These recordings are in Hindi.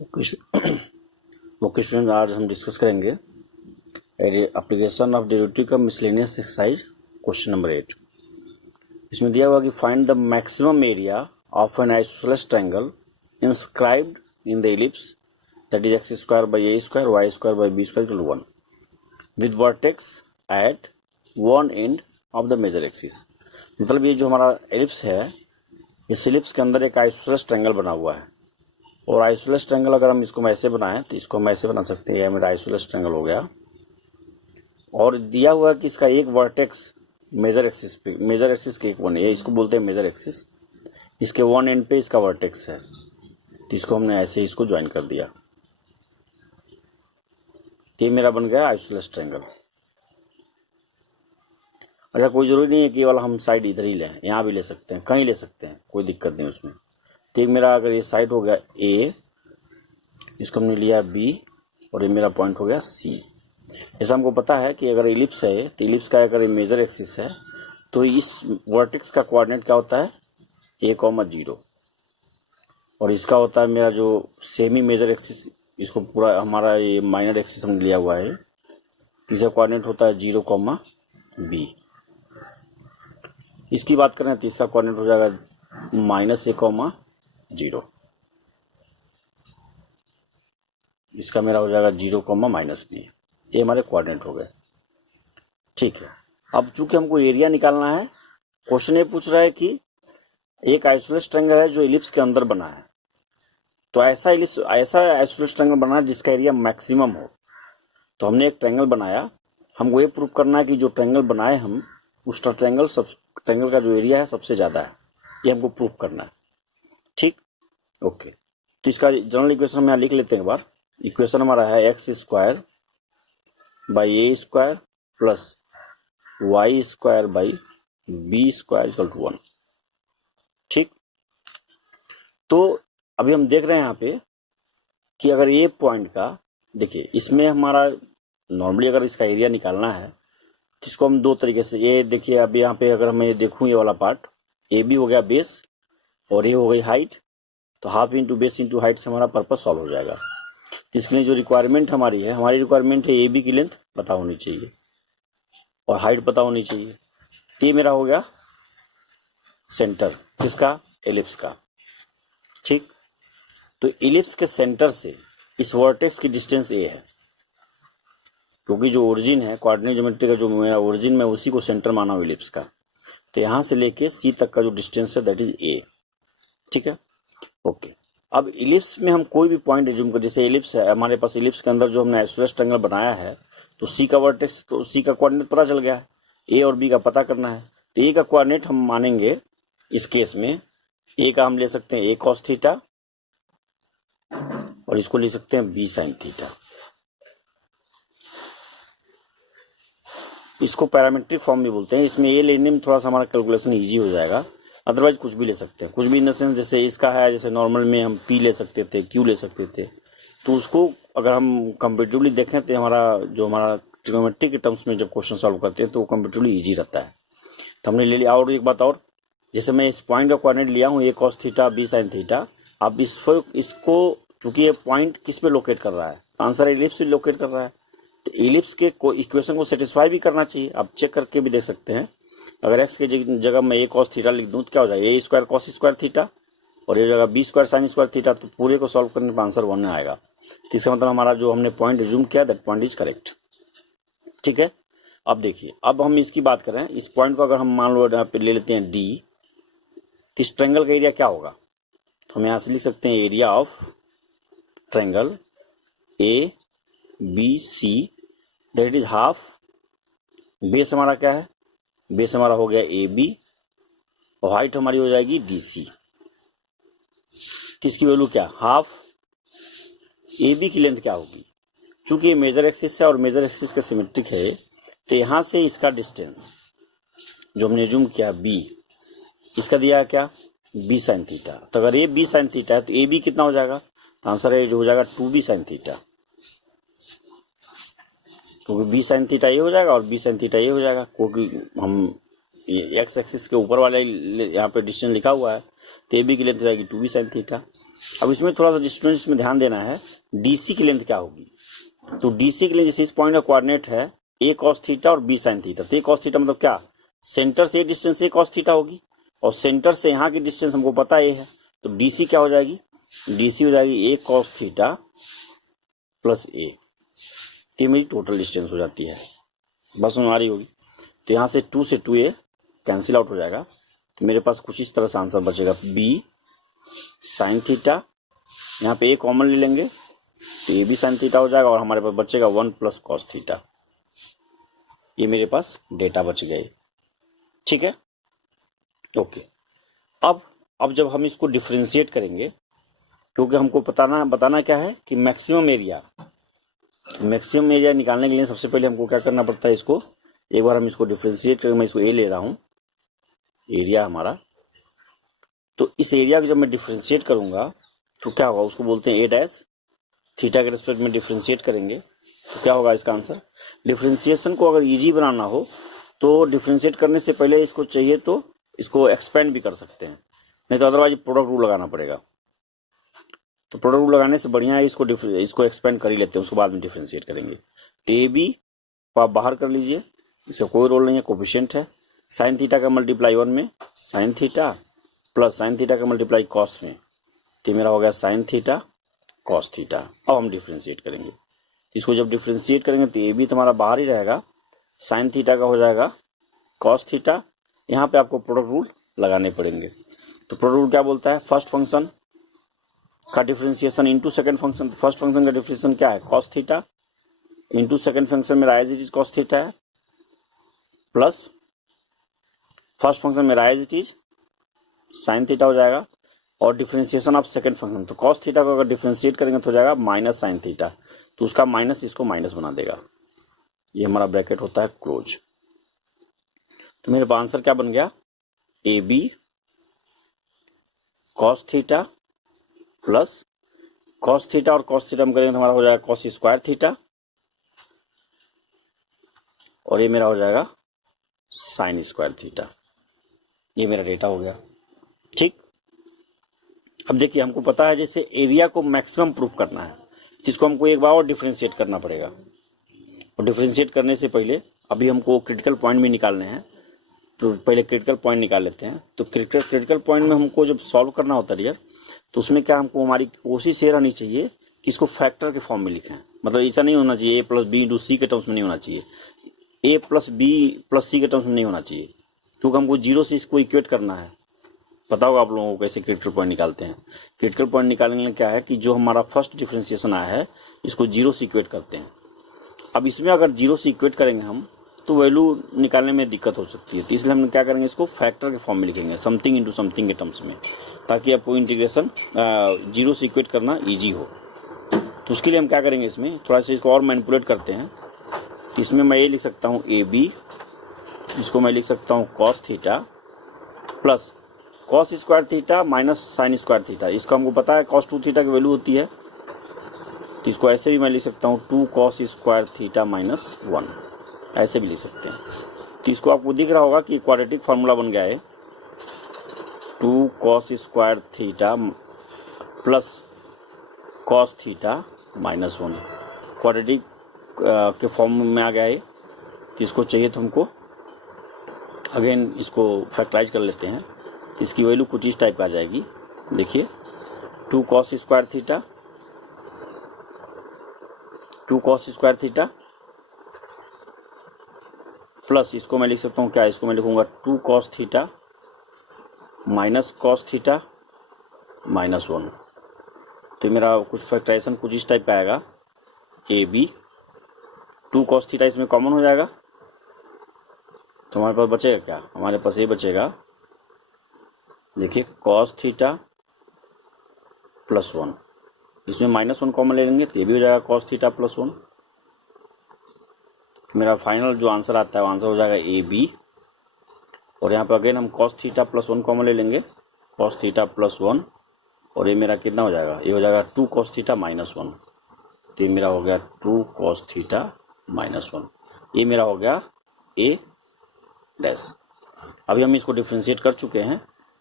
ओके स्टूडेंट, आज हम डिस्कस करेंगे एप्लीकेशन ऑफ डेरिवेटिव का मिसलेनियस एक्सरसाइज क्वेश्चन नंबर 8। इसमें दिया हुआ कि find the maximum area of N isosceles triangle inscribed in the ellipse that is x square by A square Y square by B square equal to 1 with vertex eight one end of the major axis. मतलब ये जो हमारा एलिप्स है, इस एलिप्स के अंदर एक आइसोसेलेस ट्रायंगल बना हुआ है। और आइसोसेलेस ट्रायंगल अगर हम इसको ऐसे बनाएं तो इसको हम ऐसे बना सकते हैं। यह मेरा आइसोसेलेस ट्रायंगल हो गया। और दिया हुआ है कि इसका एक वर्टेक्स मेजर एक्सिस पे, मेजर एक्सिस के एक वन है, इसको बोलते हैं मेजर एक्सिस। इसके वन एंड पे इसका वर्टेक्स है, तो इसको हमने ऐसे इसको ज्वाइन कर दिया। तो ये मेरा बन गया आइसोसेलेस ट्रायंगल। अच्छा, कोई जरूरी नहीं है कि केवल हम साइड इधर ही लें, यहाँ भी ले सकते हैं, कहीं ले सकते हैं, कोई दिक्कत नहीं उसमें। तो मेरा अगर ये साइड हो गया ए, इसको हमने लिया बी, और ये मेरा पॉइंट हो गया सी। जैसा हमको पता है कि अगर इलिप्स है तो इलिप्स का अगर ये मेजर एक्सिस है तो इस वर्टेक्स का कोऑर्डिनेट क्या होता है, a,0, और इसका होता है मेरा जो सेमी मेजर एक्सिस, इसको पूरा हमारा ये माइनर एक्सिस हमने लिया हुआ है, इसका कोऑर्डिनेट होता है 0,b। इसकी बात करें तो इसका कोऑर्डिनेट हो जाएगा -a,0। इसका मेरा हो जाएगा 0,-b। ये हमारे कोऑर्डिनेट हो गए। ठीक है, अब चूंकि हमको एरिया निकालना है, क्वेश्चन ये पूछ रहा है कि एक आइसोसेलेस ट्रायंगल है जो इलिप्स के अंदर बना है, तो ऐसा आइसोसेलेस ट्रायंगल बना है जिसका एरिया मैक्सिमम हो। तो हमने एक ट्रायंगल बनाया, हमको ये प्रूव करना है कि जो ट्रायंगल बनाए हम, उस ट्रायंगल का जो एरिया है सबसे ज्यादा है, ये हमको प्रूव करना है। ठीक, ओके। तो इसका जनरल इक्वेशन हम यहाँ लिख लेते हैं एक बार। इक्वेशन हमारा है x square by A square plus Y square by B square equal to 1। ठीक, तो अभी हम देख रहे हैं यहाँ पे कि अगर ये पॉइंट का, देखिए इसमें हमारा नॉर्मली अगर इसका एरिया निकालना है तो इसको हम दो तरीके से, ये देखिए अब यहाँ पे अगर मैं देखूँ ये वाला पार्ट, ए बी हो गया बेस और ये हो गई हाइट, तो half into base into height से हमारा पर्पस सॉल्व हो जाएगा। तो इसके लिए जो रिक्वायरमेंट हमारी है, हमारी रिक्वायरमेंट है ए बी की लेंथ पता होनी चाहिए और हाइट पता होनी चाहिए। तो ये मेरा हो गया सेंटर किसका, एलिप्स का। ठीक, तो एलिप्स के सेंटर से इस वर्टेक्स की डिस्टेंस ए है, क्योंकि जो ओरिजिन है कोऑर्डिनेट ज्योमेट्री का, जो मेरा ओरिजिन में उसी को सेंटर माना हूं एलिप्स का। तो यहां से लेके सी तक का जो डिस्टेंस है दैट इज ए। ठीक है, ओके। अब इलिप्स में हम कोई भी पॉइंट एज्यूम कर, जैसे इलिप्स है हमारे पास, इलिप्स के अंदर जो हमने आइसोसेलेस ट्रायंगल बनाया है, तो सी का वर्टेक्स, तो सी का कोऑर्डिनेट पता चल गया है, ए और बी का पता करना है। तो ए का कोऑर्डिनेट हम मानेंगे इस केस में, ए का हम ले सकते हैं a cos थीटा और इसको ले सकते हैं b sin थीटा। इसको पैरामीट्रिक फॉर्म भी बोलते हैं। इसमें ए लेने में थोड़ा सा हमारा कैलकुलेशन इजी हो जाएगा, अदरवाइज कुछ भी ले सकते हैं, कुछ भी इन द सेंस जैसे इसका है, जैसे नॉर्मल में हम पी ले सकते थे, क्यू ले सकते थे। तो उसको अगर हम कंपेटिवली देखें तो हमारा ट्रिग्नोमेट्री के टर्म्स में जब क्वेश्चन सॉल्व करते हैं तो वो कंपेटिवली ईजी रहता है। तो हमने ले लिया। और एक बात और, जैसे मैं इस पॉइंट का कोऑर्डिनेट लिया हूँ a cos theta b sin theta. अब इसको चूंकि ये पॉइंट किस पे लोकेट कर रहा है, आंसर एलिप्स पे लोकेट कर रहा है, तो एलिप्स के इक्वेशन को सेटिस्फाई भी करना चाहिए। आप चेक करके भी देख सकते हैं, अगर x के जगह मैं a cos थीटा लिख दूं तो क्या हो जाएगा, a square cos square theta, और ये जगह b square sin square theta, तो पूरे को सॉल्व करने पर आंसर 1 आएगा। तो इसका मतलब हमारा जो हमने पॉइंट रिज्यूम किया दैट पॉइंट इज करेक्ट। ठीक है, अब देखिए, अब हम इसकी बात करें, इस पॉइंट को अगर हम मान लो यहाँ पे ले लेते हैं डी, तो इस ट्रायंगल का एरिया क्या होगा, तो हम यहाँ से लिख सकते हैं area of triangle A B see that is half, base हमारा क्या है, बेस हमारा हो गया ए बी और हाइट हमारी हो जाएगी डी सी। तो इसकी वैल्यू क्या, हाफ। ए बी की लेंथ क्या होगी, चूंकि ये मेजर एक्सिस है और मेजर एक्सिस का सिमेट्रिक है, तो यहां से इसका डिस्टेंस जो हमने जूम किया बी, इसका दिया है क्या, बी साइन थीटा। तो अगर ये बी साइन थीटा है तो ए बी कितना हो जाएगा, तो आंसर है जो हो जाएगा 2b साइन थीटा, क्योंकि बी साइन थीटा ये हो जाएगा और बी साइन थीटा ये हो जाएगा, क्योंकि हम एक्स एक्सिस के ऊपर वाले यहाँ पे डिस्टेंस लिखा हुआ है, तो ए बी की लेंथ हो जाएगी 2b साइन थीटा। अब इसमें थोड़ा सा स्टूडेंट्स में ध्यान देना है, डीसी की लेंथ क्या होगी। तो डीसी की लेंथ जैसे इस पॉइंट का कोऑर्डिनेट है ए कॉस थीटा और बी साइन थीटा, तो ए कॉस थीटा मतलब क्या, सेंटर से डिस्टेंस ए कॉस थीटा होगी, और सेंटर से यहाँ की डिस्टेंस हमको पता ए है, तो डीसी क्या हो जाएगी, डीसी हो जाएगी ए कॉस थीटा प्लस ए, ये मेरी टोटल डिस्टेंस हो जाती है। बस हमारी होगी, तो यहाँ से 2 से 2a कैंसिल आउट हो जाएगा, तो मेरे पास कुछ इस तरह से आंसर बचेगा, बी साइन थीटा, यहाँ पे ए कॉमन ले लेंगे तो ए भी साइन थीटा हो जाएगा, और हमारे पास बचेगा 1 प्लस कॉस थीटा। ये मेरे पास डेटा बच गए, ठीक है, ओके। अब जब हम इसको डिफरेंशिएट करेंगे, क्योंकि हमको बताना क्या है कि मैक्सिमम एरिया निकालने के लिए सबसे पहले हमको क्या करना पड़ता है, इसको एक बार हम इसको डिफरेंशिएट करेंगे। मैं इसको ए ले रहा हूँ, एरिया हमारा, तो इस एरिया को जब मैं डिफरेंशिएट करूंगा तो क्या होगा, उसको बोलते हैं ए डैश, थीटा के रिस्पेक्ट में डिफरेंशिएट करेंगे तो क्या होगा इसका आंसर। डिफरेंशिएशन को अगर इजी बनाना हो तो डिफरेंशिएट करने से पहले इसको चाहिए तो इसको एक्सपेंड भी कर सकते हैं, नहीं तो अदरवाइज प्रोडक्ट रूल लगाना पड़ेगा। तो प्रोडक्ट रूल लगाने से बढ़िया है इसको एक्सपेंड कर ही लेते हैं, उसके बाद में डिफरेंशिएट करेंगे। तो ए बी को आप बाहर कर लीजिए, इसका कोई रोल नहीं है, कोफिशिएंट है। साइन थीटा का मल्टीप्लाई 1 में sine theta plus sine theta का मल्टीप्लाई कॉस में, तो मेरा हो गया साइन थीटा कॉस थीटा। अब हम डिफरेंशिएट करेंगे, इसको जब डिफरेंशिएट करेंगे तो ए बी तुम्हारा बाहर ही रहेगा, साइन थीटा का हो जाएगा कॉस थीटा। यहाँ पे आपको प्रोडक्ट रूल लगाने पड़ेंगे। तो प्रोडक्ट रूल क्या बोलता है, फर्स्ट फंक्शन का differentiation into second function. First function का डिफरेंशिएशन क्या है, cos theta, into second function में as it is cos theta है, प्लस फर्स्ट फंक्शन में as it is sine theta हो जाएगा, और डिफरेंशिएशन ऑफ सेकंड फंक्शन, तो कॉस थीटा को अगर डिफरेंशिएट करेंगे तो हो जाएगा माइनस साइन थीटा, तो उसका माइनस इसको माइनस बना देगा, ये हमारा ब्रैकेट होता है क्लोज। तो मेरे पास आंसर क्या बन गया, A B cos theta plus cos theta, और कॉस थीटा हम करेंगे तो हमारा हो जाएगा कॉस स्क्वायर थीटा, और ये मेरा हो जाएगा साइन स्क्वायर थीटा। ये मेरा डेटा हो गया, ठीक। अब देखिए हमको पता है जैसे एरिया को मैक्सिमम प्रूफ करना है, जिसको हमको एक बार और डिफरेंशिएट करना पड़ेगा, और डिफरेंशिएट करने से पहले अभी हमको क्रिटिकल पॉइंट भी निकालने हैं, तो पहले क्रिटिकल पॉइंट निकाल लेते हैं। तो क्रिटिकल पॉइंट में हमको जब सॉल्व करना होता है यार, तो उसमें क्या हमको हमारी कोशिश ये रहनी चाहिए कि इसको फैक्टर के फॉर्म में लिखें। मतलब ऐसा नहीं होना चाहिए ए प्लस बी इंटू सी के टर्म्स में नहीं होना चाहिए, ए प्लस बी प्लस सी के टर्म्स में नहीं होना चाहिए, क्योंकि हमको जीरो से इसको इक्वेट करना है। पता होगा आप लोगों को कैसे क्रिटिकल पॉइंट निकालते हैं। क्रिटिकल पॉइंट निकालने के लिए क्या है कि जो हमारा फर्स्ट डिफरेंशिएशन आया है इसको जीरो से इक्वेट करते हैं। अब इसमें अगर जीरो से इक्वेट करेंगे हम तो वैल्यू निकालने में दिक्कत हो सकती है, तो इसलिए हम क्या करेंगे, इसको फैक्टर के फॉर्म में लिखेंगे, समथिंग इंटू समथिंग के टर्म्स में, ताकि आपको इंटीग्रेशन जीरो से इक्वेट करना ईजी हो। तो उसके लिए हम क्या करेंगे, इसमें थोड़ा सा इसको और मैनिपुलेट करते हैं। तो इसमें मैं ये लिख सकता हूँ ए बी, इसको मैं लिख सकता हूँ cos theta plus cos square theta minus sine square theta. इसका हमको पता है कॉस 2 थीटा की वैल्यू होती है, तो इसको ऐसे भी मैं लिख सकता हूँ 2 कॉस स्क्वायर थीटा माइनस 1, ऐसे भी लिख सकते हैं। तो इसको आपको दिख रहा होगा कि क्वाड्रेटिक फार्मूला बन गया है, 2 cos square theta plus cos theta minus 1 quadratic के फॉर्म में आ गया है। तो इसको चाहिए तो हमको अगेन इसको फैक्टराइज कर लेते हैं। इसकी वैल्यू कुछ इस टाइप का आ जाएगी, देखिए 2 cos square theta, 2 cos square theta plus इसको मैं लिख सकता हूँ क्या, इसको मैं लिखूंगा 2 cos theta minus cos theta minus 1। तो मेरा कुछ फैक्टराइजेशन कुछ इस टाइप का आएगा, ए बी 2 कॉस थीटा इसमें कॉमन हो जाएगा, तो हमारे पास बचेगा क्या, हमारे पास ये बचेगा, देखिए कॉस थीटा प्लस 1, इसमें माइनस 1 कॉमन ले लेंगे तो ये भी हो जाएगा कॉस थीटा प्लस 1। मेरा फाइनल जो आंसर आता है वो आंसर हो जाएगा ए बी, और यहाँ पर अगेन हम कॉस थीटा प्लस 1 कॉमन ले लेंगे, कॉस थीटा प्लस 1, और ये मेरा कितना हो जाएगा, ये हो जाएगा 2 कॉस थीटा माइनस 1। तो ये मेरा हो गया 2 कॉस थीटा माइनस 1, ये मेरा हो गया ए डैश। अभी हम इसको डिफ्रेंशिएट कर चुके हैं,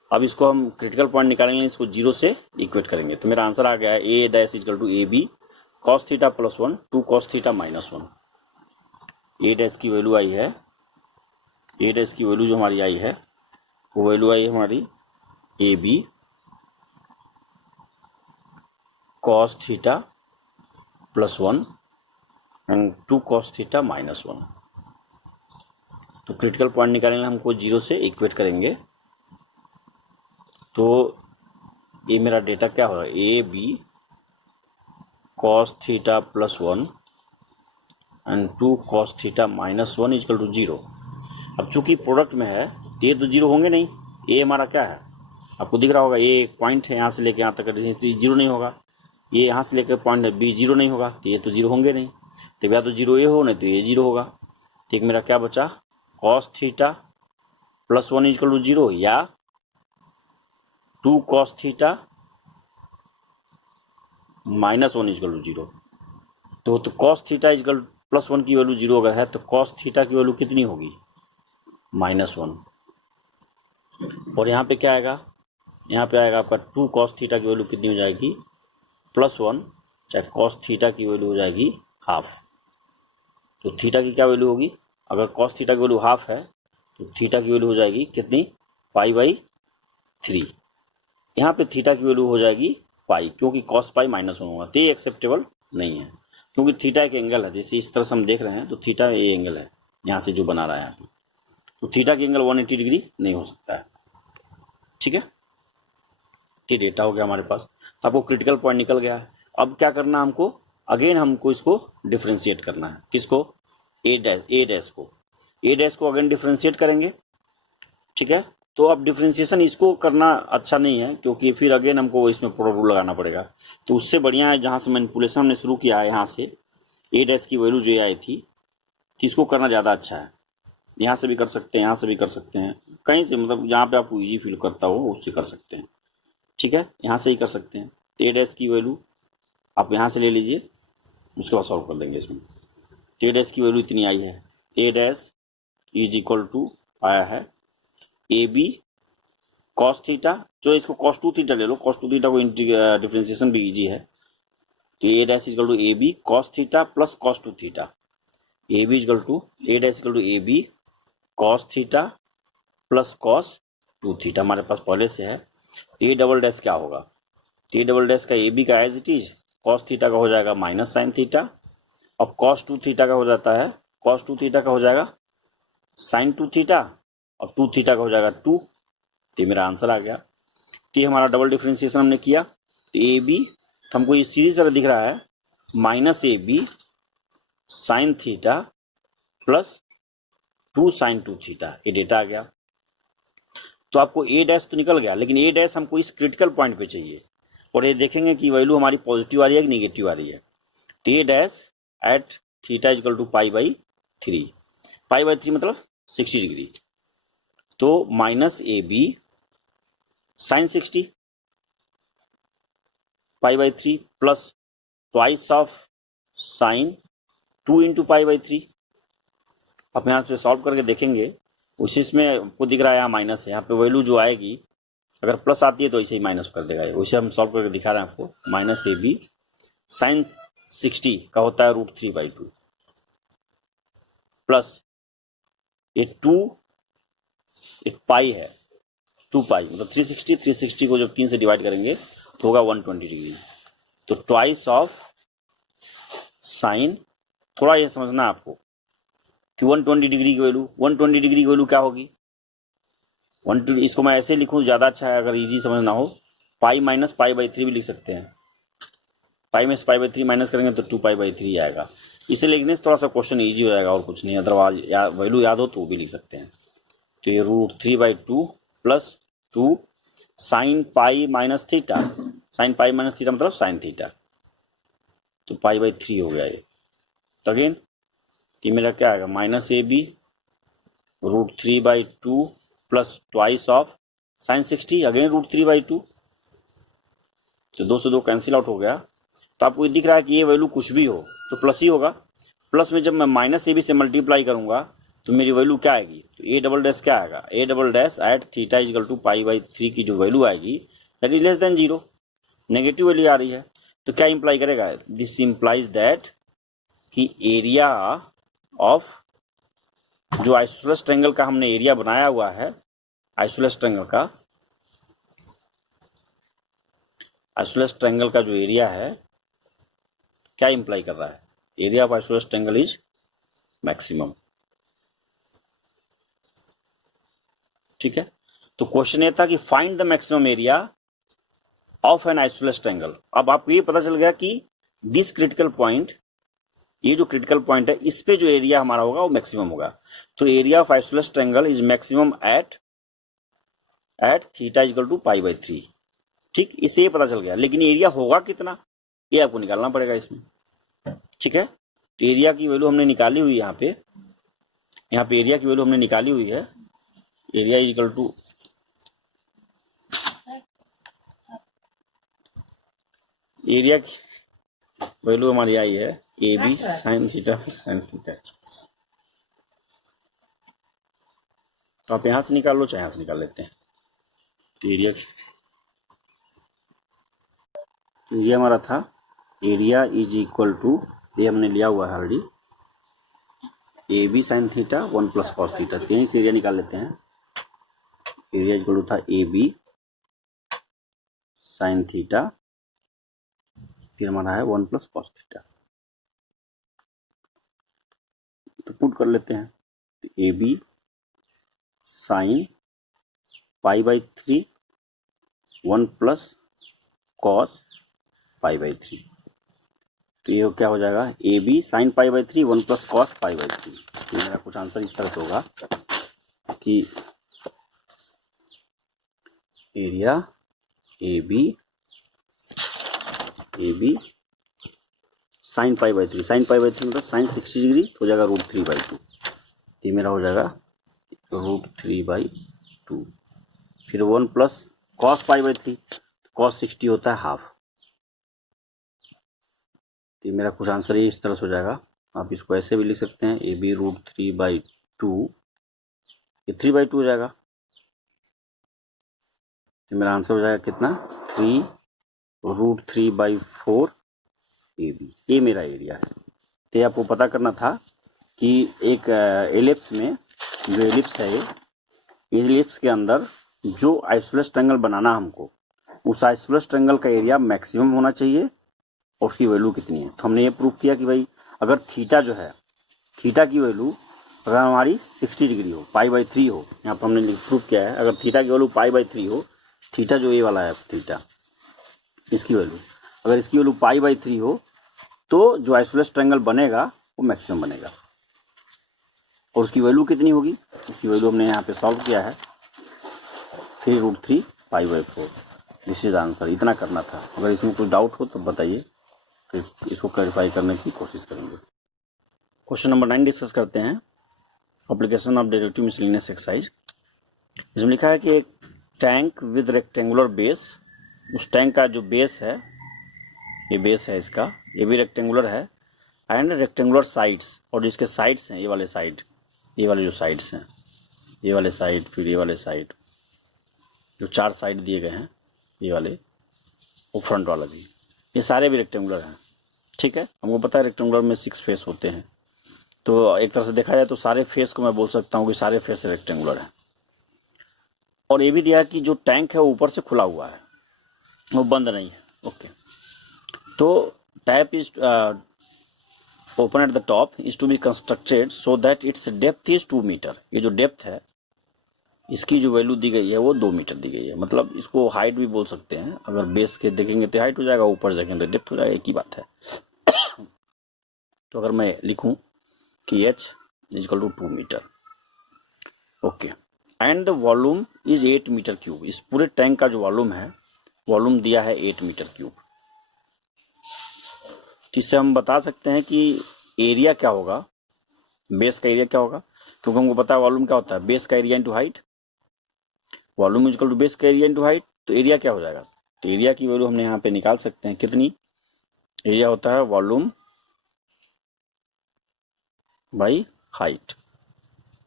अब इसको हम क्रिटिकल पॉइंट निकालेंगे, इसको 0 से इक्वेट करेंगे। तो मेरा आंसर आ गया है ए dash is equal to A B cos theta plus 1 2 cos theta minus 1। A dash की वैल्यू आई है, ए डैश की वैल्यू जो हमारी आई है वो वैल्यू आई है हमारी A B cos theta plus 1 and 2 cos theta minus 1। तो क्रिटिकल पॉइंट निकालेंगे, हमको 0 से इक्वेट करेंगे। तो ये मेरा डेटा क्या होगा, A B cos theta plus 1 and 2 cos theta minus 1 is equal to 0। अब चूंकि प्रोडक्ट में है तो ये तो 0 होंगे नहीं। ए हमारा क्या है, आपको दिख रहा होगा, ये एक पॉइंट है, यहाँ से लेके यहाँ तक तो 0 नहीं होगा। ये यहाँ से लेकर पॉइंट है बी 0 नहीं होगा, तो ये तो 0 होंगे नहीं। तो या तो 0 ये हो, नहीं तो ये 0 होगा। तो एक मेरा क्या बचा, cos theta plus 1 is equal to 0 या 2 cos theta minus 1 is equal to 0। तो कॉस थीटा इजकल प्लस 1 की वैल्यू 0 अगर है तो कॉस थीटा की वैल्यू कितनी होगी, माइनस 1। और यहाँ पे क्या आएगा, यहाँ पे आएगा आपका 2 कॉस थीटा की वैल्यू कितनी हो जाएगी, प्लस 1, चाहे कॉस थीटा की वैल्यू हो जाएगी हाफ। तो थीटा की क्या वैल्यू होगी, अगर कॉस थीटा की वैल्यू हाफ है तो थीटा की वैल्यू हो जाएगी कितनी, पाई/3। यहाँ पे थीटा की वैल्यू हो जाएगी पाई, क्योंकि कॉस पाई माइनस 1 होगा, तो ये एक्सेप्टेबल नहीं है। क्योंकि थीटा एक एंगल है, जैसे इस तरह से हम देख रहे हैं तो थीटा ये एंगल है यहाँ से जो बना रहा है, तो थीटा की एंगल 180 डिग्री नहीं हो सकता है। ठीक है, ये डेटा हो गया हमारे पास। तो आपको क्रिटिकल पॉइंट निकल गया है। अब क्या करना है हमको, अगेन हमको इसको डिफ्रेंशिएट करना है। किसको, ए डैश को अगेन डिफ्रेंशिएट करेंगे। ठीक है, तो अब डिफ्रेंशिएशन इसको करना अच्छा नहीं है, क्योंकि फिर अगेन हमको इसमें पूरा रूल लगाना पड़ेगा। तो उससे बढ़िया है जहाँ से मैनिपुलेशन हमने शुरू किया है, यहाँ से ए डैश की वैल्यू जो आई थी, तो इसको करना ज़्यादा अच्छा है। यहाँ से भी कर सकते हैं, यहाँ से भी कर सकते हैं, कहीं से, मतलब जहाँ पे आपको ईजी फील करता हो उससे कर सकते हैं। ठीक है, यहाँ से ही कर सकते हैं। तो ए डैश की वैल्यू आप यहाँ से ले लीजिए, उसके बाद सॉल्व कर देंगे इसमें। तो ए डैश की वैल्यू इतनी आई है, ए डैश इज इक्वल टू आया है ए बी कॉस थीटा, जो इसको cos 2 थीटा ले लो, cos 2 थीटा को डिफ्रेंशिएशन भी इजी है। तो ए dash equal to A B cos theta plus cos 2 theta, A B equal to A dash equal to A B cos theta plus cos 2 theta हमारे पास पहले से है। ए डबल डैश क्या होगा, ए डबल डैश का ए बी का as it is cos theta का हो जाएगा माइनस साइन थीटा, और cos 2 थीटा का हो जाता है, cos 2 थीटा का हो जाएगा साइन 2 थीटा, और 2 थीटा का हो जाएगा 2। तो मेरा आंसर आ गया। तो ये हमारा डबल डिफ्रेंशिएशन हमने किया। तो ए बी, तो हमको ये सीरीज तरह दिख रहा है, minus A B sine theta plus 2 sign 2 theta, ये डेटा आ गया। तो आपको ए डैश तो निकल गया, लेकिन ए डैश हमको इस क्रिटिकल पॉइंट पे चाहिए, और ये देखेंगे कि वैल्यू हमारी पॉजिटिव आ रही है कि निगेटिव आ रही है। तो ए dash at theta is equal to पाई/3, पाई/3 मतलब 60 डिग्री। तो minus A B sign 60 पाई/3 plus twice of sine 2 into पाई/3। अब यहाँ से सॉल्व करके देखेंगे, उसी में आपको दिख रहा है यहाँ माइनस है, यहाँ पे वैल्यू जो आएगी अगर प्लस आती है तो ऐसे ही माइनस कर देगा। वैसे हम सॉल्व करके दिखा रहे हैं आपको। माइनस ए बी साइन 60 का होता है √3/2 प्लस ये 2, एक पाई है 2 पाई, मतलब 360 को जब 3 से डिवाइड करेंगे तो होगा 120 डिग्री। तो ट्वाइस ऑफ साइन, थोड़ा ये समझना है आपको कि 120 डिग्री की वैल्यू, 120 डिग्री की वैल्यू क्या होगी, 120, इसको मैं ऐसे लिखूँ ज़्यादा अच्छा है अगर इजी समझना हो, पाई माइनस पाई/3 भी लिख सकते हैं। पाई में से पाई/3 माइनस करेंगे तो 2 पाई/3 आएगा। इसे लिखने से थोड़ा सा क्वेश्चन ईजी हो जाएगा और कुछ नहीं, अदरवाइज वैल्यू याद हो तो वो भी लिख सकते हैं। तो ये √3/2 plus 2 sine pi minus theta, sine pi minus theta मतलब साइन थीटा, तो पाई/3 हो गया ये। तो अगेन ये मेरा क्या आएगा, minus A B √3/2 plus twice of sine 60, again √3/2, तो 2 से 2 कैंसिल आउट हो गया। तो आपको ये दिख रहा है कि ये वैल्यू कुछ भी हो तो प्लस ही होगा। प्लस में जब मैं माइनस ए बी से मल्टीप्लाई करूंगा तो मेरी वैल्यू क्या आएगी, तो ए डबल डैश क्या आएगा, A double dash at theta is equal to pi by 3 की जो वैल्यू आएगी that is less than 0, negative value आ रही है। तो क्या इंप्लाई करेगा, दिस इंप्लाइज दैट कि एरिया ऑफ जो आइसोसेलेस ट्रायंगल का हमने एरिया बनाया हुआ है, आइसोसेलेस ट्रायंगल का जो एरिया है क्या इंप्लाई कर रहा है, area of isosceles triangle is maximum. ठीक है, तो क्वेश्चन ये था कि find the maximum area of N isosceles triangle. अब आपको ये पता चल गया कि दिस क्रिटिकल पॉइंट, ये जो क्रिटिकल पॉइंट है इस पे जो एरिया हमारा होगा वो मैक्सिमम होगा। तो area of isosceles triangle is maximum at theta equal to pi by 3। ठीक, इससे ये पता चल गया, लेकिन एरिया होगा कितना ये आपको निकालना पड़ेगा इसमें। ठीक है, तो एरिया की वैल्यू हमने निकाली हुई है यहाँ पे एरिया की वैल्यू हमने निकाली हुई है, एरिया इक्वल टू एरिया की वैल्यू हमारी आई है A B sine theta sine theta. तो आप यहां से निकाल लो चाहे यहां से निकाल लेते हैं। एरिया हमारा था एरिया इज इक्वल टू, ये हमने लिया हुआ है already, A B sine theta 1 plus cos theta. तो यहीं से एरिया निकाल लेते हैं। एरिया इक्वल टू था ए बी साइन थीटा, फिर हमारा है 1 प्लस कॉस थीटा। तो पुट कर लेते हैं, A B sine pi by 3 1 plus cos pi by 3। तो ये क्या हो जाएगा, A B sine pi by 3 1 plus cos pi by 3। तो मेरा कुछ आंसर इस तरह से होगा कि area A B sine pi by 3, sine pi by 3 मतलब साइन 60 डिग्री हो जाएगा √3/2। ये मेरा हो जाएगा √3/2। फिर 1 plus cos pi by 3, cos 60 होता है हाफ। तो मेरा कुछ आंसर ये इस तरह से हो जाएगा। आप इसको ऐसे भी लिख सकते हैं, ए बी √3/2, ये 3/2 हो जाएगा। तो मेरा आंसर हो जाएगा कितना, 3 √3/4 ए बी। ये मेरा एरिया है। तो आपको पता करना था कि एक एलिप्स में, जो एलिप्स है ये एलिप्स के अंदर जो आइसोसेलेस ट्रायंगल बनाना हमको, उस आइसोसेलेस ट्रायंगल का एरिया मैक्सिमम होना चाहिए और उसकी वैल्यू कितनी है। तो हमने ये प्रूव किया कि भाई अगर थीटा जो है, थीटा की वैल्यू अगर हमारी 60 डिग्री हो, पाई बाई 3 हो, यहाँ पर हमने प्रूव किया है, अगर थीटा की वैल्यू पाई बाई 3 हो, थीटा जो ये वाला है थीटा, इसकी वैल्यू अगर इसकी वैल्यू पाई बाई 3 हो, तो जो आइसोसेलेस ट्रायंगल बनेगा वो मैक्सिमम बनेगा। और उसकी वैल्यू कितनी होगी, उसकी वैल्यू हमने यहाँ पे सॉल्व किया है 3√3π/4। This is answer. इतना करना था। अगर इसमें कुछ डाउट हो तो बताइए, फिर इसको क्लैरिफाई करने की कोशिश करेंगे। क्वेश्चन नंबर 9 डिस्कस करते हैं, application of derivative miscellaneous exercise. इसमें लिखा है कि एक टैंक विद रेक्टेंगुलर बेस, उस टैंक का जो बेस है, ये बेस है इसका, ये भी रेक्टेंगुलर है, एंड रेक्टेंगुलर साइड्स, और जिसके साइड्स हैं ये वाले साइड, ये वाले जो साइड्स हैं, ये वाले साइड, फिर ये वाले साइड, जो 4 साइड दिए गए हैं ये वाले, वो फ्रंट वाला भी, ये सारे भी रेक्टेंगुलर हैं। ठीक है, हमको पता है रेक्टेंगुलर में 6 फेस होते हैं, तो एक तरह से देखा जाए तो सारे फेस को मैं बोल सकता हूँ कि सारे फेस रेक्टेंगुलर हैं। और ये भी दिया कि जो टैंक है वो ऊपर से खुला हुआ है, वो बंद नहीं है। ओके, तो tap is open at the top is to be constructed so that it's depth is 2 metre. ये जो डेप्थ है इसकी जो वैल्यू दी गई है वो 2 मीटर दी गई है। मतलब इसको हाइट भी बोल सकते हैं, अगर बेस के देखेंगे तो हाइट हो जाएगा, ऊपर देखेंगे तो डेप्थ हो जाएगा, एक ही बात है। तो अगर मैं लिखूं कि h equal to 2 metre, okay, and the volume is 8 metre cube. इस पूरे टैंक का जो वॉल्यूम है, वॉल्यूम दिया है 8 मीटर क्यूब। इससे हम बता सकते हैं कि एरिया क्या होगा, बेस का एरिया क्या होगा, क्योंकि हमको पता है वॉल्यूम क्या होता है, बेस का area into height. Volume is equal to base का एरिया इंटू हाइट, तो एरिया क्या हो जाएगा, तो एरिया की वैल्यू हमने यहाँ पे निकाल सकते हैं। कितनी एरिया होता है, वॉल्यूम बाई हाइट।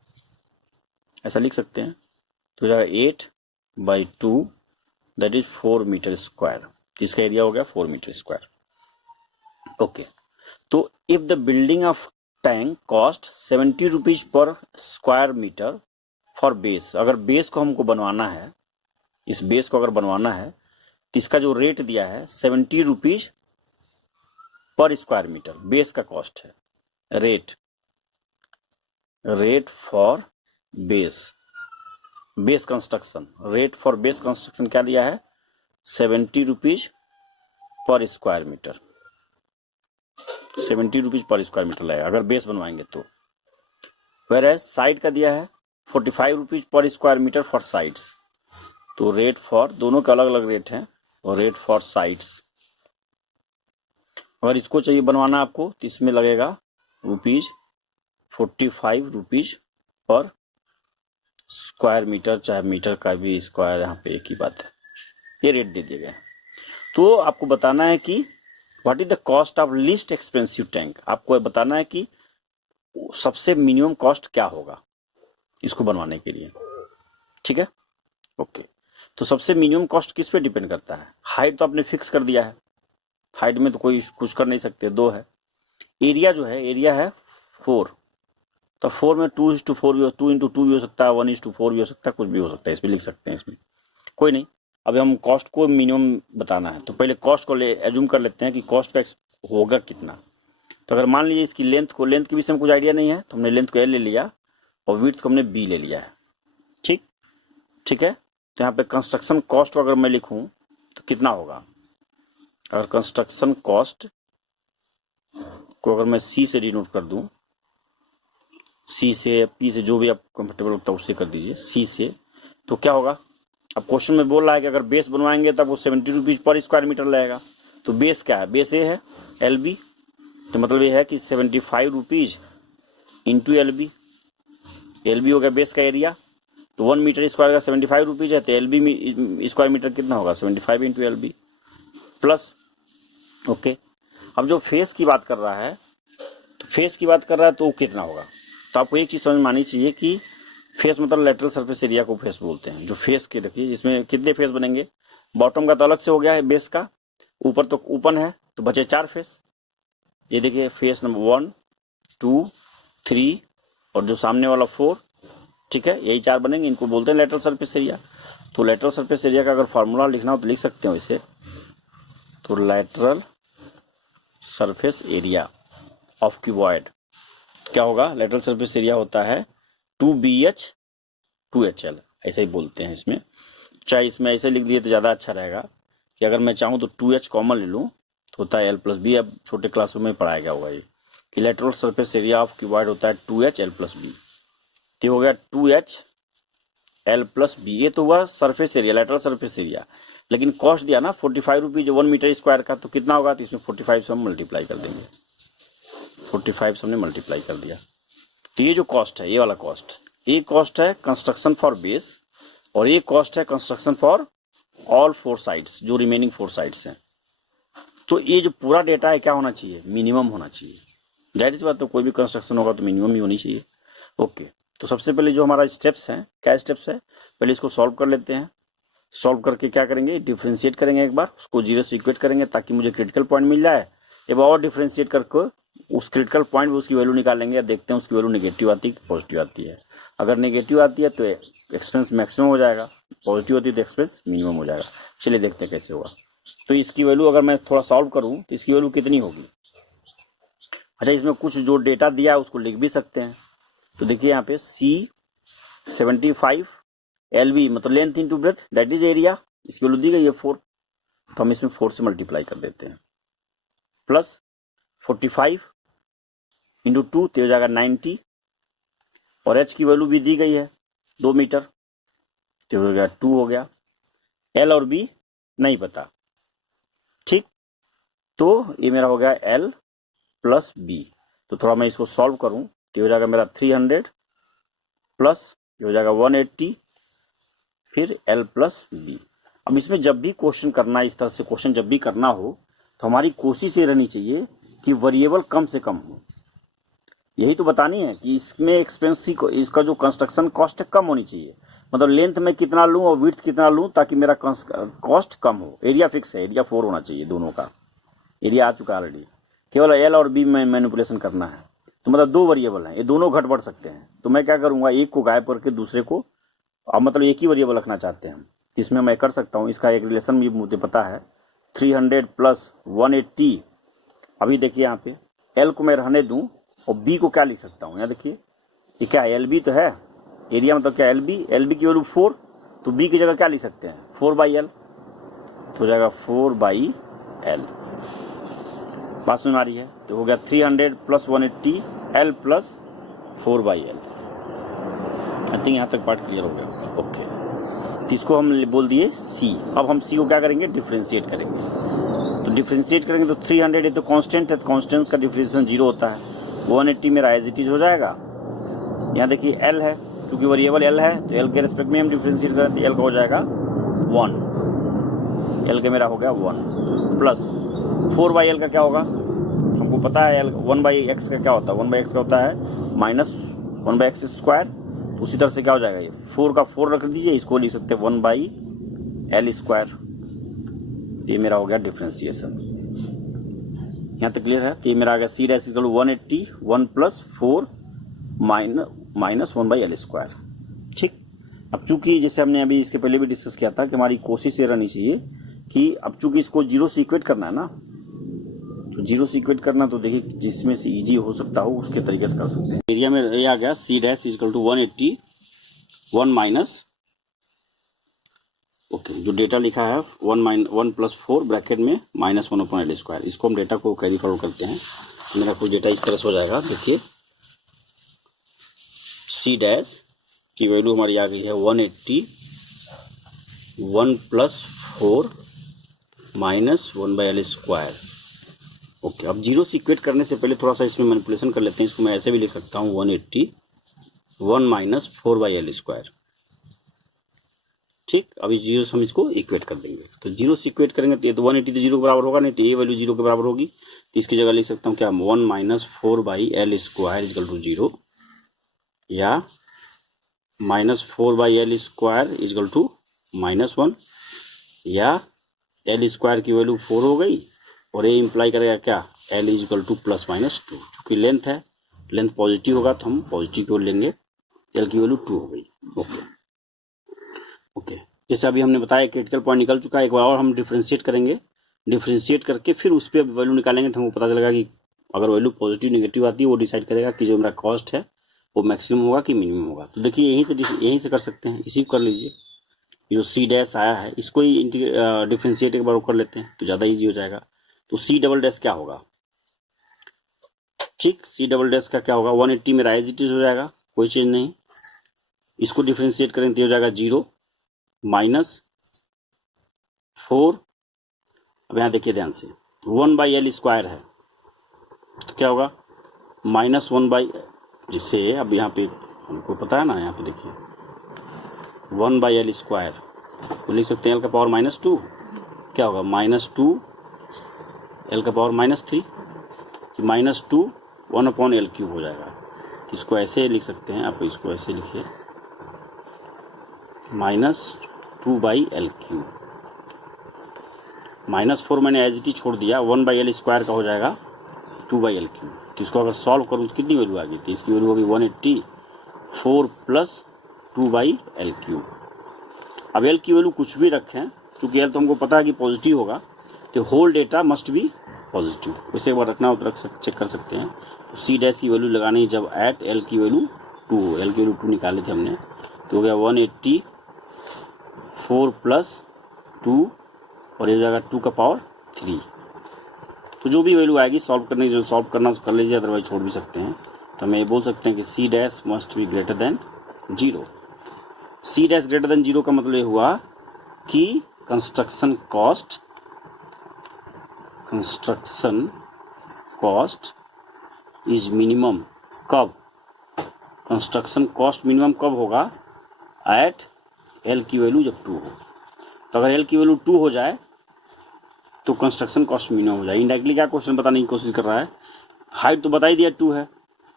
ऐसा लिख सकते हैं। तो जाएगा 8/2 दैट इज 4 मीटर स्क्वायर। इसका एरिया हो गया 4 मीटर स्क्वायर। ओके, तो if the building of tank cost 70 rupees per square metre for base, अगर बेस को हमको बनवाना है, इस बेस को अगर बनवाना है तो इसका जो रेट दिया है 70 rupees per square metre, base का कॉस्ट है। Rate for base construction, rate for base construction क्या दिया है? 70 rupees per square metre, 70 rupees per square metre लगेगा अगर बेस बनवाएंगे तो। वेयर साइड का दिया है 45 rupees per square metre for sides. तो रेट फॉर, दोनों के अलग अलग रेट हैं, और रेट फॉर साइड्स अगर इसको चाहिए बनवाना आपको तो इसमें लगेगा ₹45 रुपीज पर स्क्वायर मीटर, चाहे मीटर का भी स्क्वायर, यहाँ पे एक ही बात है, ये रेट दे दिए गए। तो आपको बताना है कि what is the cost of least expensive tank, आपको बताना है कि सबसे मिनिमम कॉस्ट क्या होगा इसको बनवाने के लिए। ठीक है, ओके। तो सबसे मिनिमम कॉस्ट किस पे डिपेंड करता है? हाइट तो आपने फिक्स कर दिया है, हाइट में तो कोई कुछ कर नहीं सकते, 2 है। एरिया जो है, एरिया है 4, तो 4 में 2:4 भी, 2:2 भी हो सकता है, 1:4 भी हो सकता है, कुछ भी हो सकता है, इसमें लिख सकते हैं, इसमें कोई नहीं। अभी हम कॉस्ट को मिनिमम बताना है, तो पहले कॉस्ट को एज्यूम कर लेते हैं कि कॉस्ट का होगा कितना। तो अगर मान लीजिए इसकी लेंथ के विषय में कुछ आइडिया नहीं है, तो हमने लेंथ को L ले लिया और विड्थ को हमने B ले लिया है। ठीक है। तो यहाँ पे कंस्ट्रक्शन कॉस्ट को अगर मैं लिखूं तो कितना होगा? अगर कंस्ट्रक्शन कॉस्ट को अगर मैं C से डिनोट कर दूं, C से P से, जो भी आप कंफर्टेबल होता है उससे कर दीजिए, C से, तो क्या होगा? अब क्वेश्चन में बोल रहा है कि अगर बेस बनवाएंगे तब वो 70 रुपीज पर स्क्वायर मीटर लगेगा। तो बेस क्या है? बेस ये है LB, तो मतलब ये है कि 75 रुपीज इंटू LB हो गया बेस का एरिया। तो 1 मीटर स्क्वायर का 75 रुपीज है, तो LB स्क्वायर मीटर कितना होगा? 75 इंटू LB प्लस। ओके, अब जो फेस की बात कर रहा है, तो फेस की बात कर रहा है तो कितना होगा? तो आपको एक चीज समझ में आनी चाहिए कि फेस मतलब लेटरल सरफेस एरिया को फेस बोलते हैं। जो फेस के, देखिए इसमें कितने फेस बनेंगे? बॉटम का तो अलग से हो गया है बेस का, ऊपर तो ओपन है, तो बचे 4 फेस। ये देखिए फेस नंबर 1, 2, 3 और जो सामने वाला 4। ठीक है, यही 4 बनेंगे, इनको बोलते हैं लेटरल सरफेस एरिया। तो लेटरल सरफेस एरिया का अगर फॉर्मूला लिखना हो तो लिख सकते हो इसे। तो lateral surface area of cuboid क्या होगा? लेटरल सरफेस एरिया होता है 2BH 2HL, ऐसे ही बोलते हैं इसमें। चाहे इसमें ऐसे लिख दिए तो ज़्यादा अच्छा रहेगा कि अगर मैं चाहूँ तो 2H कॉमन ले लूँ तो होता है L+B। अब छोटे क्लासरूम में पढ़ाया गया होगा ये कि lateral surface area of cuboid होता है 2H L+B। तो हो गया 2H L+B, ये तो हुआ surface area, lateral surface area. लेकिन कॉस्ट दिया ना 45 रुपीज 1 मीटर स्क्वायर का, तो कितना होगा? तो इसमें 45 से हम मल्टीप्लाई कर देंगे, 45 से हमने मल्टीप्लाई कर दिया। तो ये जो कॉस्ट है, ये वाला कॉस्ट, ये कॉस्ट है कंस्ट्रक्शन फॉर बेस, और ये कॉस्ट है कंस्ट्रक्शन फॉर ऑल 4 साइड्स, जो रिमेनिंग 4 साइड्स हैं। तो ये जो पूरा डेटा है क्या होना चाहिए? मिनिमम होना चाहिए। जाहिर सी बात, तो कोई भी कंस्ट्रक्शन होगा तो मिनिमम ही होनी चाहिए। ओके, तो सबसे पहले जो हमारा स्टेप्स हैं, क्या स्टेप्स है? पहले इसको सॉल्व कर लेते हैं। सॉल्व करके क्या करेंगे? डिफ्रेंशिएट करेंगे, एक बार उसको 0 से इक्वेट करेंगे ताकि मुझे क्रिटिकल पॉइंट मिल जाए। एक बार और डिफ्रेंशिएट करके उस क्रिटिकल पॉइंट में उसकी वैल्यू निकालेंगे, देखते हैं उसकी वैल्यू नेगेटिव आती है कि पॉजिटिव आती है। अगर नेगेटिव आती है तो एक्सपेंस मैक्सिमम हो जाएगा, पॉजिटिव होती है तो एक्सपेंस मिनिमम हो जाएगा। चलिए देखते हैं कैसे होगा। तो इसकी वैल्यू अगर मैं थोड़ा सॉल्व करूं तो इसकी वैल्यू कितनी होगी? अच्छा, इसमें कुछ जो डेटा दिया है उसको लिख भी सकते हैं। तो देखिए यहाँ पे C 75 LB मतलब length into breadth that is area, इसकी वैल्यू दी गई है 4, तो हम इसमें 4 से मल्टीप्लाई कर देते हैं, प्लस 45 इंटू 2 तो हो जाएगा 90, और H की वैल्यू भी दी गई है 2 मीटर, तो हो गया 2 हो गया। L और B नहीं पता, ठीक, तो ये मेरा हो गया L+B। तो थोड़ा मैं इसको सॉल्व करूं तो हो जाएगा मेरा 300 प्लस हो जाएगा 180, फिर L+B। अब इसमें जब भी क्वेश्चन करना, इस तरह से क्वेश्चन जब भी करना हो तो हमारी कोशिश ये रहनी चाहिए कि वेरिएबल कम से कम हो। यही तो बतानी है कि इसमें एक्सपेंसिव को इसका जो कंस्ट्रक्शन कॉस्ट है कम होनी चाहिए, मतलब लेंथ में कितना लूँ और विड्थ कितना लूँ ताकि मेरा कॉस्ट कम हो। एरिया फिक्स है, एरिया 4 होना चाहिए, दोनों का एरिया आ चुका है ऑलरेडी, केवल एल और बी में मैनिपुलेशन करना है। तो मतलब 2 वेरिएबल हैं, ये दोनों घट बढ़ सकते हैं, तो मैं क्या करूँगा, एक को गायब करके दूसरे को, अब मतलब एक ही वेरिएबल रखना चाहते हैं हम, इसमें मैं कर सकता हूँ। इसका एक रिलेशन भी मुझे पता है, 300 प्लस 180। अभी देखिए यहाँ पे एल को मैं रहने दूँ और बी को क्या लिख सकता हूँ, यहाँ देखिए ये क्या एल बी तो है, एरिया मतलब क्या एल बी की वैल्यू 4, तो बी की जगह क्या लिख सकते हैं 4/L, तो हो जाएगा 4/L। बात समझ में आ रही है? तो हो गया 300 plus 180 L plus 4/L। I think यहाँ तक पार्ट क्लियर हो गया। ओके, तो इसको हम बोल दिए C। अब हम C को क्या करेंगे, डिफ्रेंशिएट करेंगे। तो डिफ्रेंशिएट करेंगे तो 300 ये तो कांस्टेंट है, तो कांस्टेंट का डिफ्रेंशिएशन 0 होता है। 180 मेरा एज इट इज हो जाएगा। यहाँ देखिए L है, क्योंकि वेरिएबल L है तो L के रेस्पेक्ट में हम डिफ्रेंशिएट करें तो L का हो जाएगा 1, L का मेरा हो गया 1 प्लस 4/L का क्या होगा, हमको पता है L 1/x का क्या होता है, 1/x का होता है माइनस 1/x स्क्वायर। तो उसी तरह से क्या हो जाएगा, ये 4 का 4 रख दीजिए, इसको लिख सकते हैं 1/L स्क्वायर। ये मेरा हो गया डिफ्रेंशिएशन। यहाँ तक क्लियर है? तो ये मेरा आ गया C dash equal 180 1 plus 4 minus 1/L square. ठीक, अब चूंकि जैसे हमने अभी इसके पहले भी डिस्कस किया था कि हमारी कोशिश ये रहनी चाहिए कि अब चूंकि इसको 0 से इक्वेट करना है ना, तो 0 से इक्वेट करना, तो देखिए जिसमें से इजी हो सकता हो उसके तरीके से कर सकते हैं। एरिया में ये आ गया C dash equal to 180 1 minus, okay, जो डेटा लिखा है 1 प्लस 4 ब्रैकेट में माइनस 1/L स्क्वायर, इसको हम डेटा को कैरी फॉरवर्ड करते हैं। मेरा कुछ डेटा इस तरह से हो जाएगा। देखिए C डैश की वैल्यू हमारी आ गई है 180 1 plus 4 minus 1/L square. Okay, अब 0 से इक्वेट करने से पहले थोड़ा सा इसमें मैनिपुलेशन कर लेते हैं। इसको मैं ऐसे भी लिख सकता हूँ 180 1 माइनस 4/L स्क्वायर। ठीक, अभी 0 से हम इसको इक्वेट कर देंगे। तो 0 से इक्वेट करेंगे तो ये तो 180 तो 0 के बराबर होगा नहीं, तो ये वैल्यू 0 के बराबर होगी, तो इसकी जगह लिख सकता हूँ क्या 1 minus 4/L square equal to 0, या minus 4/L square equal to -1, या L स्क्वायर की वैल्यू 4 हो गई और ये इंप्लाई करेगा क्या L इक्वल टू +-2। चूँकि लेंथ है, लेंथ पॉजिटिव होगा तो हम पॉजिटिव की ओर लेंगे, L की वैल्यू 2 हो गई। ओके, जैसे अभी हमने बताया क्रिटिकल पॉइंट निकल चुका है। एक बार और हम डिफ्रेंशिएट करेंगे, डिफ्रेंशिएट करके फिर उस पर वैल्यू निकालेंगे तो हमको पता चलेगा कि अगर वैल्यू पॉजिटिव नेगेटिव आती है वो डिसाइड करेगा कि जो मेरा कॉस्ट है वो मैक्सिमम होगा कि मिनिमम होगा। तो देखिए यहीं से कर सकते हैं, इसी को कर लीजिए। जो C डैश आया है इसको ही डिफ्रेंशिएट एक बार कर लेते हैं तो ज़्यादा ईजी हो जाएगा। तो C डबल डैश क्या होगा, ठीक, C डबल डैश का क्या होगा, 180 मेरा एज इट इज हो जाएगा, कोई चेंज नहीं। इसको डिफ्रेंशिएट करेंगे तो हो जाएगा 0 माइनस 4। अब यहाँ देखिए ध्यान से 1/L स्क्वायर है तो क्या होगा -1, जिससे अब यहाँ पे हमको पता है ना, यहाँ पे देखिए 1/L स्क्वायर तो लिख सकते हैं L का पावर -2, क्या होगा -2 L का पावर -3, -2 1/L³ हो जाएगा। तो इसको ऐसे लिख सकते हैं, आप इसको ऐसे लिखिए -2/L³, -4 मैंने एज इट इज छोड़ दिया, 1/L स्क्वायर का हो जाएगा 2/L³। तो इसको अगर सॉल्व करूँ तो कितनी वैल्यू आ गई, तो इसकी वैल्यू होगी 180 4 प्लस 2/L³। अब L की वैल्यू कुछ भी रखें, चूँकि L तो हमको पता है कि पॉजिटिव होगा, तो whole data must be positive. वैसे एक बार रखना हो तो चेक कर सकते हैं। तो C डैश की वैल्यू लगानी जब एट L की वैल्यू 2, L की वैल्यू 2 निकाले थे हमने, तो हो गया 180 4 प्लस 2 और ये हो जाएगा 2 का पावर 3। तो जो भी वैल्यू आएगी सॉल्व करने जो सॉल्व करना कर लीजिए, अदरवाइज छोड़ भी सकते हैं। तो हमें ये बोल सकते हैं कि C dash must be greater than 0। C dash greater than 0 का मतलब ये हुआ कि कंस्ट्रक्शन कॉस्ट इज मिनिमम। कब कंस्ट्रक्शन कॉस्ट मिनिमम कब होगा, एट L की वैल्यू जब 2 हो। तो अगर L की वैल्यू 2 हो जाए तो कंस्ट्रक्शन कॉस्ट मिनिमम हो जाए। इनडायरेक्टली क्या क्वेश्चन बताने की कोशिश कर रहा है, हाइट तो बता ही दिया 2 है,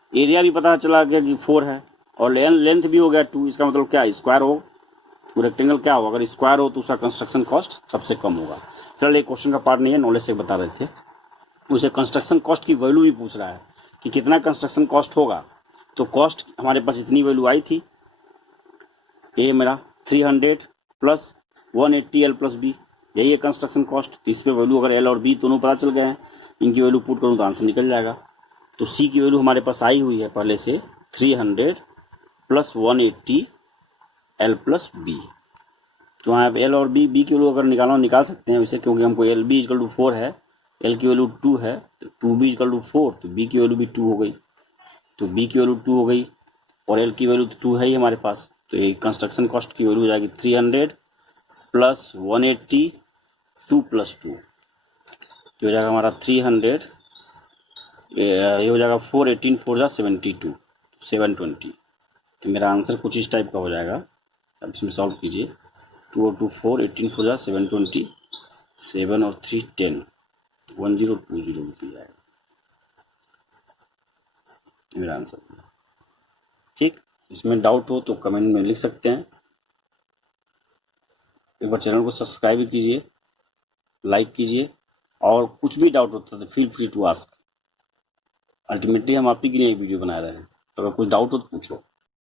एरिया भी पता चला गया कि 4 है और लेंथ भी हो गया 2। इसका मतलब क्या है, स्क्वायर हो रेक्टेंगल क्या होगा, अगर स्क्वायर हो तो उसका कंस्ट्रक्शन कॉस्ट सबसे कम होगा। फिलहाल एक क्वेश्चन का पार्ट नहीं है, नॉलेज से बता रहे थे। उसे कंस्ट्रक्शन कॉस्ट की वैल्यू भी पूछ रहा है कि कितना कंस्ट्रक्शन कॉस्ट होगा। तो कॉस्ट हमारे पास इतनी वैल्यू आई थी, ये मेरा 300 प्लस 180 एल प्लस बी, यही है कंस्ट्रक्शन कॉस्ट। तो इस पर वैल्यू अगर एल और बी दोनों पता चल गए हैं, इनकी वैल्यू पुट करूँ तो आंसर निकल जाएगा। तो सी की वैल्यू हमारे पास आई हुई है पहले से 300 प्लस 180 एल प्लस बी। तो यहाँ एल और बी की वैल्यू अगर निकाल सकते हैं वैसे, क्योंकि हमको एल बी इजकल टू 4 है, एल की वैल्यू 2 है, तो 2b इजकल टू 4, तो बी की वैल्यू भी 2 हो गई। तो बी की वैल्यू 2 हो गई और एल की वैल्यू 2 है ही हमारे पास। तो ये कंस्ट्रक्शन कॉस्ट की वैल्यू हो जाएगी 300 प्लस 180 2 प्लस 2, ये हो जाएगा हमारा 300, ये हो जाएगा 4 18 4 जा 72 720। तो मेरा आंसर कुछ इस टाइप का हो जाएगा। अब इसमें सॉल्व कीजिए, 2 और 2 4 18 4 जा 720, 7 और 3 10 1020 रुपये जाएगा मेरा आंसर। ठीक, इसमें डाउट हो तो कमेंट में लिख सकते हैं। एक बार चैनल को सब्सक्राइब कीजिए, लाइक कीजिए, और कुछ भी डाउट होता है तो feel free to ask. Ultimately हम आप ही के लिए वीडियो बना रहे हैं, तो अगर कुछ डाउट हो तो पूछो।